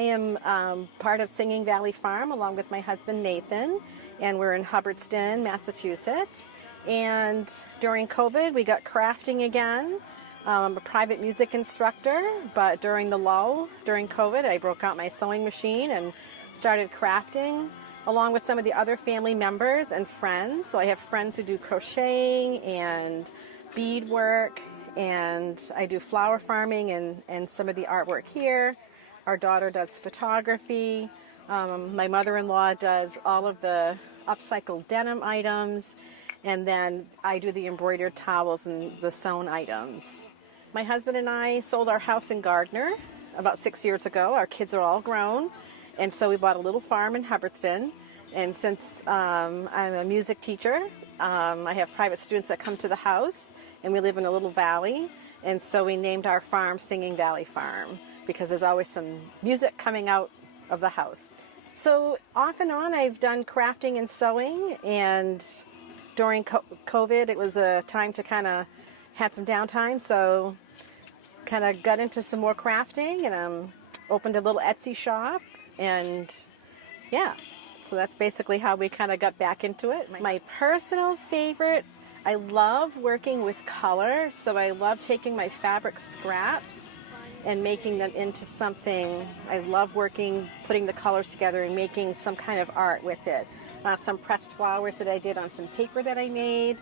am part of Singing Valley Farm along with my husband Nathan, and we're in Hubbardston, Massachusetts. And during COVID, we got crafting again. I'm a private music instructor, but during the lull, during COVID, I broke out my sewing machine and started crafting along with some of the other family members and friends. So I have friends who do crocheting and beadwork, and I do flower farming and some of the artwork here. Our daughter does photography. My mother-in-law does all of the upcycled denim items, and then I do the embroidered towels and the sewn items. My husband and I sold our house in Gardner about 6 years ago. Our kids are all grown, and so we bought a little farm in Hubbardston. And since I'm a music teacher, I have private students that come to the house, and we live in a little valley, and so we named our farm Singing Valley Farm because there's always some music coming out of the house. So off and on I've done crafting and sewing, and during COVID it was a time to kind of had some downtime, so kind of got into some more crafting, and opened a little Etsy shop, and yeah, so that's basically how we kind of got back into it. My personal favorite, I love working with color, so I love taking my fabric scraps and making them into something. I love putting the colors together and making some kind of art with it. Some pressed flowers that I did on some paper that I made.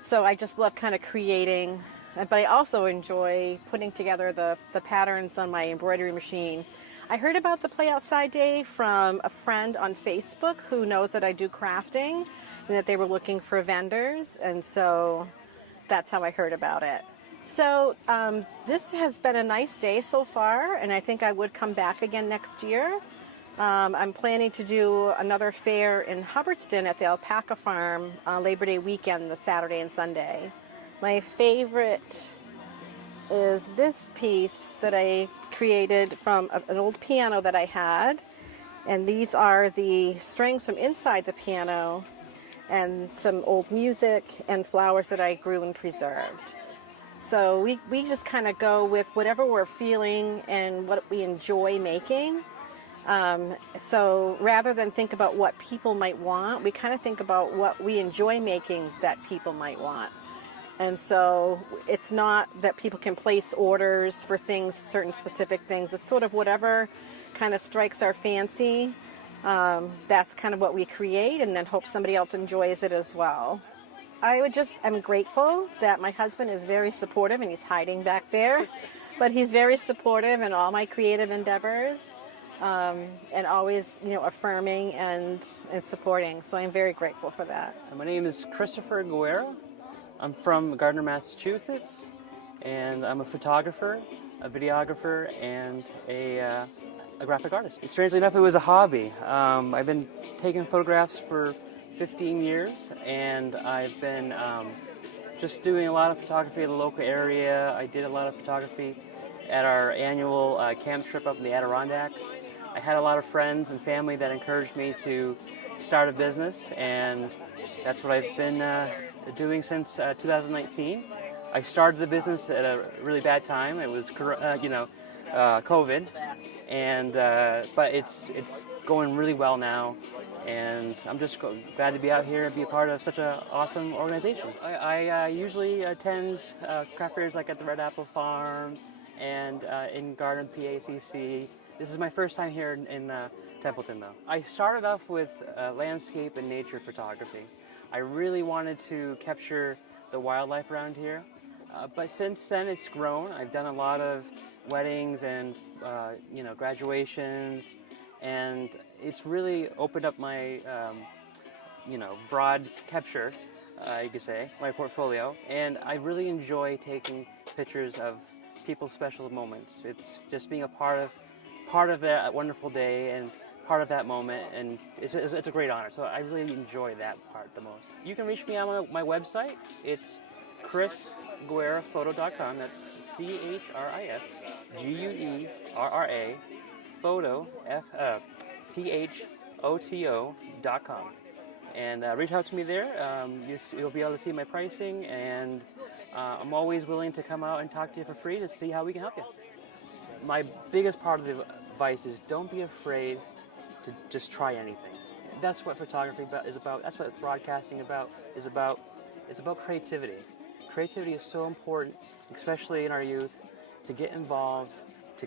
So I just love kind of creating, but I also enjoy putting together the patterns on my embroidery machine. I heard about the Play Outside Day from a friend on Facebook who knows that I do crafting and that they were looking for vendors, and so that's how I heard about it. So this has been a nice day so far, and I think I would come back again next year. I'm planning to do another fair in Hubbardston at the Alpaca Farm Labor Day weekend, the Saturday and Sunday. My favorite is this piece that I created from an old piano that I had, and these are the strings from inside the piano and some old music and flowers that I grew and preserved. So we just kind of go with whatever we're feeling and what we enjoy making. So rather than think about what people might want, we kind of think about what we enjoy making that people might want. And so it's not that people can place orders for things, certain specific things. It's sort of whatever kind of strikes our fancy. That's kind of what we create, and then hope somebody else enjoys it as well. I'm grateful that my husband is very supportive, and he's hiding back there, but he's very supportive in all my creative endeavors, and always, affirming and supporting. So I'm very grateful for that. My name is Christopher Guerra. I'm from Gardner, Massachusetts, and I'm a photographer, a videographer, and a graphic artist. Strangely enough, it was a hobby. I've been taking photographs for 15 years, and I've been just doing a lot of photography in the local area. I did a lot of photography at our annual camp trip up in the Adirondacks. I had a lot of friends and family that encouraged me to start a business, and that's what I've been doing since 2019. I started the business at a really bad time. It was, COVID, and but it's going really well now, and I'm just glad to be out here and be a part of such an awesome organization. I usually attend craft fairs like at the Red Apple Farm and in Garden PACC. This is my first time here in Templeton, though. I started off with landscape and nature photography. I really wanted to capture the wildlife around here, but since then it's grown. I've done a lot of weddings and graduations, and it's really opened up my broad capture, you could say, my portfolio, and I really enjoy taking pictures of people's special moments. It's just being a part of that wonderful day and part of that moment, and it's a great honor, so I really enjoy that part the most. You can reach me on my website. It's chrisguerraphoto.com. That's CHRISGUERRA photo PHOTO.com, and reach out to me there. You'll be able to see my pricing, and I'm always willing to come out and talk to you for free to see how we can help you. my biggest part of the advice is don't be afraid to just try anything. That's what photography is about. That's what broadcasting is about. It's about creativity. Creativity is so important, especially in our youth, to get involved, to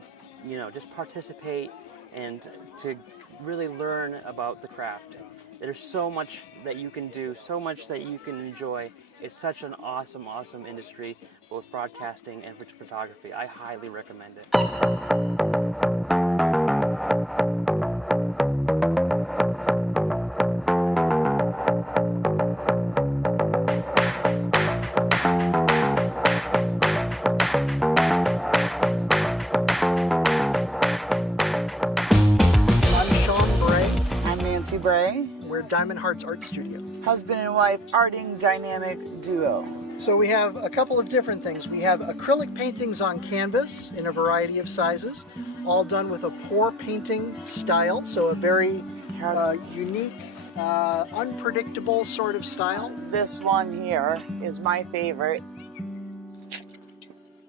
just participate, and to really learn about the craft. There's so much that you can do, so much that you can enjoy. It's such an awesome, awesome industry, both broadcasting and photography. I highly recommend it. We're Diamond Hearts Art Studio. Husband and wife arting dynamic duo. So we have a couple of different things. We have acrylic paintings on canvas in a variety of sizes, all done with a pour painting style, so a very unique, unpredictable sort of style. This one here is my favorite.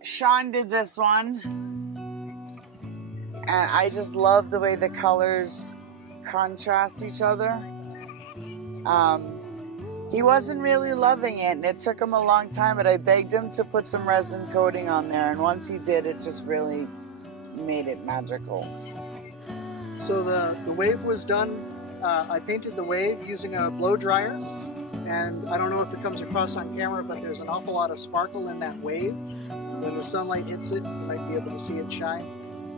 Sean did this one, and I just love the way the colors contrast each other. He wasn't really loving it, and it took him a long time, but I begged him to put some resin coating on there, and once he did, it just really made it magical. So the wave was done, I painted the wave using a blow dryer, and I don't know if it comes across on camera, but there's an awful lot of sparkle in that wave. When the sunlight hits it, you might be able to see it shine.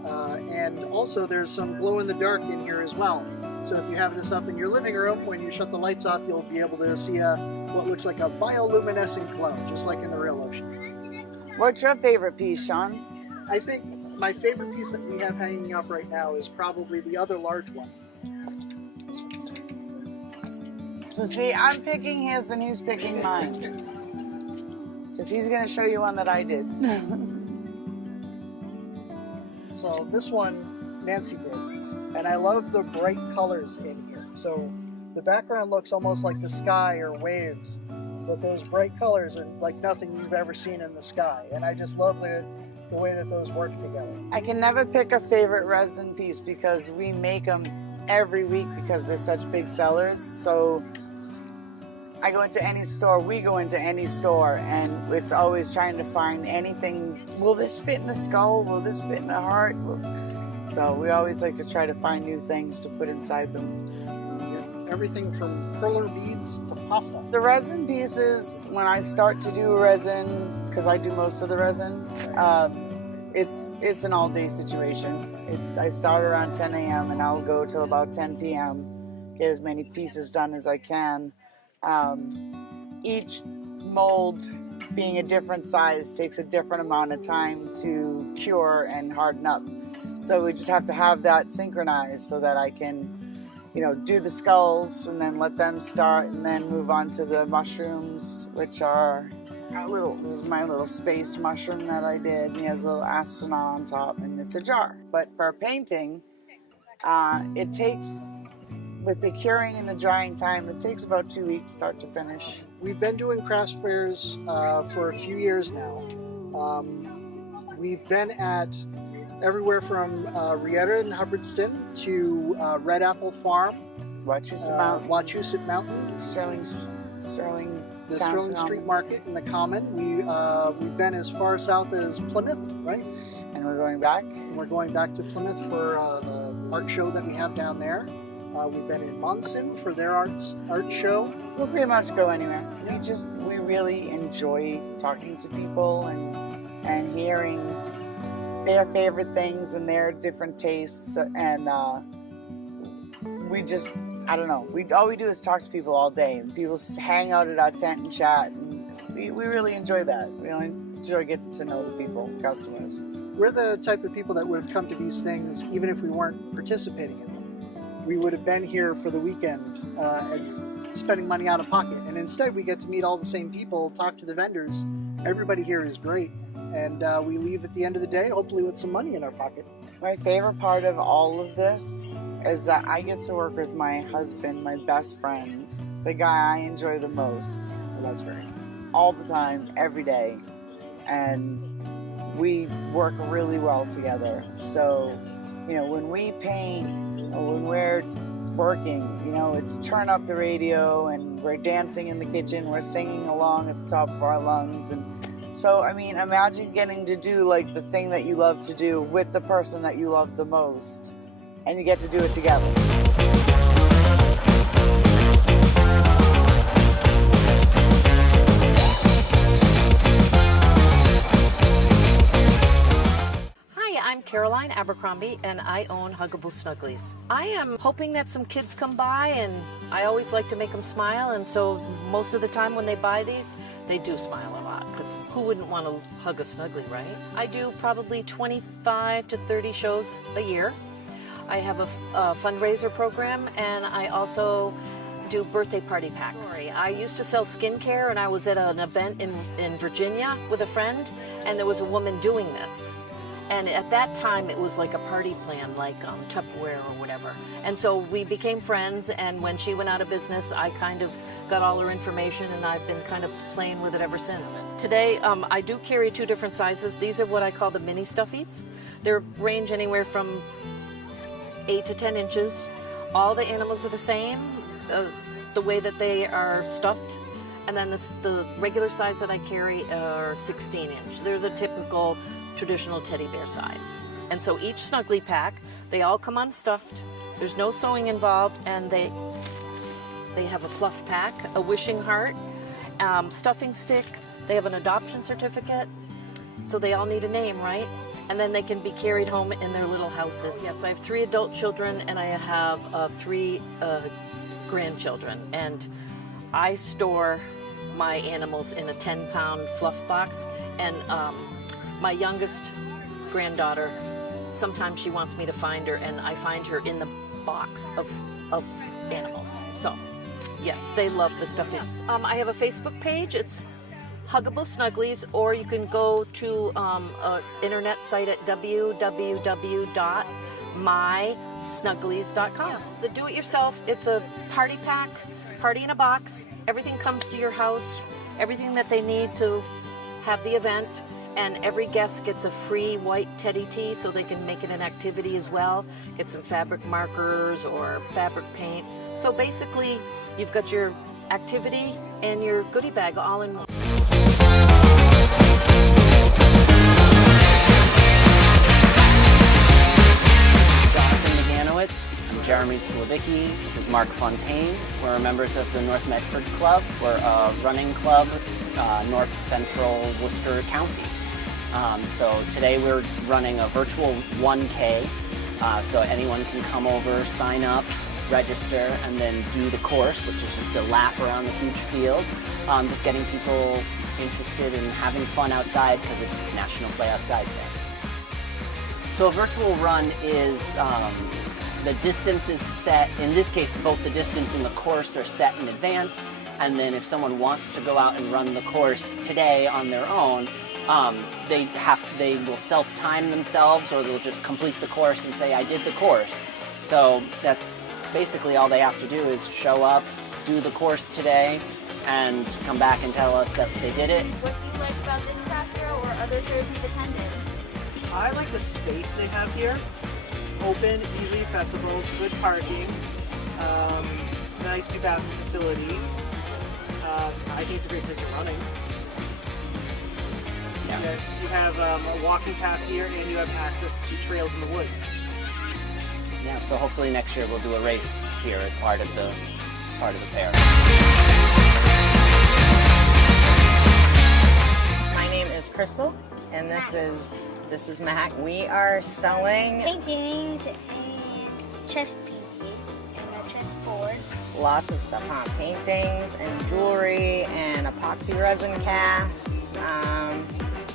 And also there's some glow in the dark in here as well. So if you have this up in your living room, when you shut the lights off, you'll be able to see what looks like a bioluminescent glow, just like in the real ocean. What's your favorite piece, Sean? I think my favorite piece that we have hanging up right now is probably the other large one. So see, I'm picking his and he's picking mine. Because he's going to show you one that I did. So this one, Nancy did. And I love the bright colors in here. So the background looks almost like the sky or waves, but those bright colors are like nothing you've ever seen in the sky. And I just love the way that those work together. I can never pick a favorite resin piece because we make them every week because they're such big sellers. So I go into any store, we go into any store, and it's always trying to find anything. Will this fit in the skull? Will this fit in the heart? So we always like to try to find new things to put inside them. Everything from perler beads to pasta. The resin pieces, when I start to do resin, because I do most of the resin, it's an all-day situation. I start around 10 a.m. and I'll go till about 10 p.m., get as many pieces done as I can. Each mold, being a different size, takes a different amount of time to cure and harden up. So we just have to have that synchronized so that I can, do the skulls and then let them start and then move on to the mushrooms, which are this is my little space mushroom that I did. He has a little astronaut on top and it's a jar. But for painting, it takes, with the curing and the drying time, it takes about 2 weeks start to finish. We've been doing craft fairs for a few years now. We've been at everywhere from Rieta and Hubbardston to Red Apple Farm, Wachusett Mountain, Sterling the Sterling Street Market in the Common. We've been as far south as Plymouth, right? And we're going back. And we're going back to Plymouth for the art show that we have down there. We've been in Monson for their art show. We'll pretty much go anywhere. We really enjoy talking to people and hearing their favorite things and their different tastes, and all we do is talk to people all day, and people hang out at our tent and chat, and we really enjoy that. We really enjoy getting to know the people, customers. We're the type of people that would have come to these things even if we weren't participating in them. We would have been here for the weekend and spending money out of pocket, and instead we get to meet all the same people, talk to the vendors. Everybody here is great. And we leave at the end of the day, hopefully with some money in our pocket. My favorite part of all of this is that I get to work with my husband, my best friend, the guy I enjoy the most. Well, that's very nice. All the time, every day. And we work really well together. So, you know, when we paint or when we're working, you know, it's turn up the radio and we're dancing in the kitchen, we're singing along at the top of our lungs. And so, I mean, imagine getting to do like the thing that you love to do with the person that you love the most, and you get to do it together. I'm Caroline Abercrombie, and I own Huggable Snugglies. I am hoping that some kids come by, and I always like to make them smile, and so most of the time when they buy these, they do smile a lot, because who wouldn't want to hug a Snuggly, right? I do probably 25 to 30 shows a year. I have a fundraiser program, and I also do birthday party packs. I used to sell skincare, and I was at an event in Virginia with a friend, and there was a woman doing this. And at that time, it was like a party plan, like Tupperware or whatever. And so we became friends, and when she went out of business, I kind of got all her information, and I've been kind of playing with it ever since. Today, I do carry 2 different sizes. These are what I call the mini stuffies. They range anywhere from 8 to 10 inches. All the animals are the same, the way that they are stuffed. And then the regular size that I carry are 16-inch. They're the typical traditional teddy bear size. And so each Snuggly pack, they all come unstuffed. There's no sewing involved, and they have a fluff pack, a wishing heart, stuffing stick. They have an adoption certificate, so they all need a name, right? And then they can be carried home in their little houses. Yes, I have 3 adult children, and I have 3 grandchildren, and I store my animals in a 10-pound fluff box, and my youngest granddaughter, sometimes she wants me to find her, and I find her in the box of animals. So, yes, they love the stuff. I have a Facebook page. It's Huggable Snugglies, or you can go to an internet site at www.mysnugglies.com. Yes, the do-it-yourself, it's a party pack, party in a box. Everything comes to your house, everything that they need to have the event. And every guest gets a free white teddy tee, so they can make it an activity as well. Get some fabric markers or fabric paint. So basically, you've got your activity and your goodie bag all in one. I'm Jeremy Skulowicki. This is Mark Fontaine. We're members of the North Medford Club. We're a running club, North Central Worcester County. So today we're running a virtual 1K, so anyone can come over, sign up, register, and then do the course, which is just a lap around the huge field. Just getting people interested in having fun outside, because it's National Play Outside Day. So a virtual run is, the distance is set, in this case both the distance and the course are set in advance, and then if someone wants to go out and run the course today on their own, they will self-time themselves, or they'll just complete the course and say, I did the course. So that's basically all they have to do, is show up, do the course today, and come back and tell us that they did it. What do you like about this craft show or other shows you've attended? I like the space they have here. It's open, easily accessible, good parking, nice new bathroom facility. I think it's a great place for running. Yeah. You have a walking path here, and you have access to trails in the woods. Yeah, so hopefully next year we'll do a race here as part of the fair. My name is Crystal, and this is Mac. We are selling Paintings and chess pieces and a chessboard. lots of stuff, huh? Paintings and jewelry and epoxy resin casts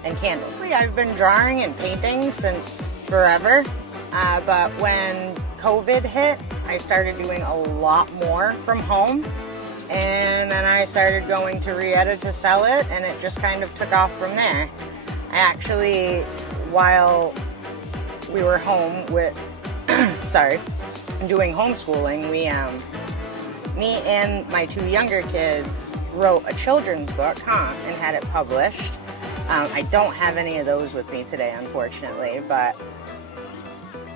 and candles. I've been drawing and painting since forever, but when COVID hit, I started doing a lot more from home, and then I started going to re-edit to sell it, and it just kind of took off from there. I actually, while we were home with, doing homeschooling, me and my 2 younger kids wrote a children's book, and had it published. I don't have any of those with me today, unfortunately, but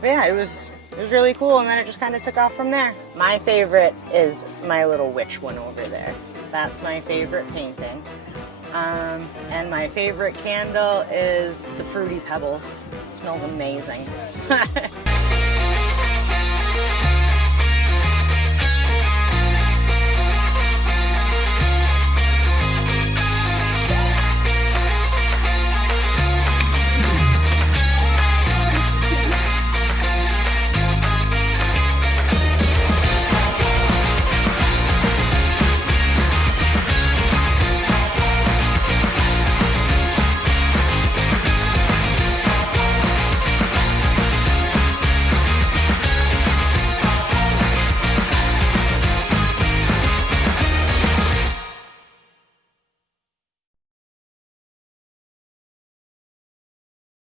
yeah, it was really cool, and then it just kind of took off from there. My favorite is my little witch one over there. That's my favorite painting. And my favorite candle is the Fruity Pebbles. It smells amazing.